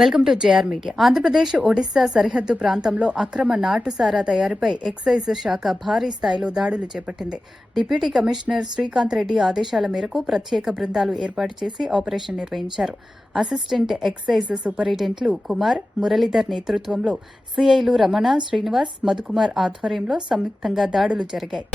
Welcome to JR media. Andhra Pradesh Odisha సరిహద్దు ప్రాంతంలో అక్రమ నాటుసారా తయారీపై ఎక్సైజ్ శాఖ భారీ స్థాయిలో దాడులు చేపట్టింది. డిప్యూటీ కమిషనర్ శ్రీకాంత్ రెడ్డి ఆదేశాల మేరకు ప్రత్యేక బృందాలు ఏర్పాటు చేసి ఆపరేషన్ నిర్వహించారు. అసిస్టెంట్ ఎక్సైజ్ సూపరింటెండెంట్లు కుమార్, మురళీధర్ నేతృత్వంలో సీఐలు రమణ, శ్రీనివాస్, మధుకుమార్ ఆధ్వర్యంలో సంయుక్తంగా దాడులు జరిగాయి.